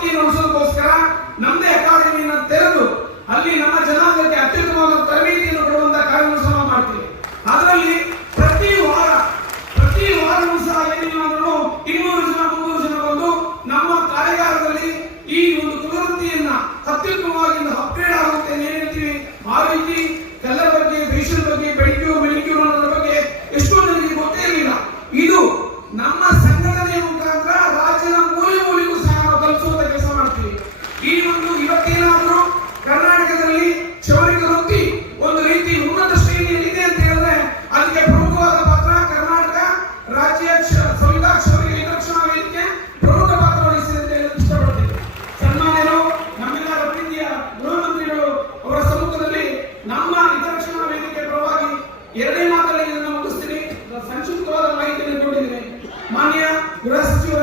ಪ್ರವೃತ್ತಿ ಉಳಿಸೋದಕ್ಕೋಸ್ಕರ ನಮ್ಮದೇ ಅಕಾಡೆಮಿಯನ್ನು ತೆರೆದು ಅಲ್ಲಿ ನಮ್ಮ ಜನಾಂಗಕ್ಕೆ ಅತ್ಯುತ್ತಮವಾದ ತರಬೇತಿಯನ್ನು ಕೊಡುವಂತಹ ಕಾರ್ಯವನ್ನು ಸಹ ಮಾಡ್ತೀವಿ. ಅದರಲ್ಲಿ ಪ್ರತಿ ವಾರ, ಪ್ರತಿ ವಾರವೂ ಸಹ ಏನಿಲ್ಲ ಇನ್ನೂರು ಜನ, ಮುನ್ನೂರು ಜನ ಬಂದು ನಮ್ಮ ಕಾರ್ಯಾಗಾರದಲ್ಲಿ ಈ ಒಂದು ಪ್ರವೃತ್ತಿಯನ್ನ ಅತ್ಯುತ್ತಮವಾಗಿ ಅಪ್ಗ್ರೇಡ್ ಆಗುತ್ತೆ ಏನ್ ಹೇಳ್ತೀವಿ? ಆ ರೀತಿ ಕಲರ್ ಬಗ್ಗೆ ಫೇಷನ್ ಬಗ್ಗೆ ಎರಡನೇ ಮಾತಲ್ಲಿ ನಾನು ಮುಗಿಸ್ತೀನಿ. ಸಂಕ್ಷಿಪ್ತವಾದ ಮಾಹಿತಿಯನ್ನು ಕೊಟ್ಟಿದ್ದೀನಿ. ಮಾನ್ಯ ಗೃಹ ಸಚಿವ